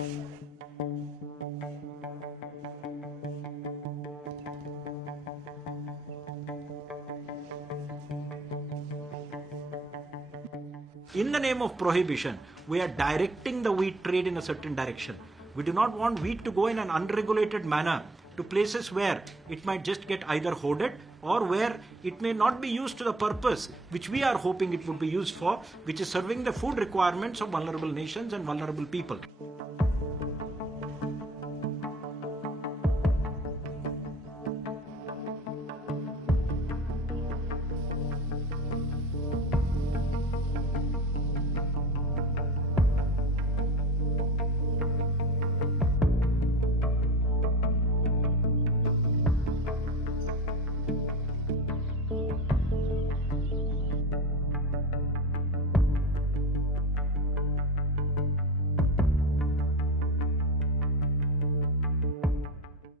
In the name of prohibition, we are directing the wheat trade in a certain direction. We do not want wheat to go in an unregulated manner to places where it might just get either hoarded or where it may not be used to the purpose which we are hoping it would be used for, which is serving the food requirements of vulnerable nations and vulnerable people.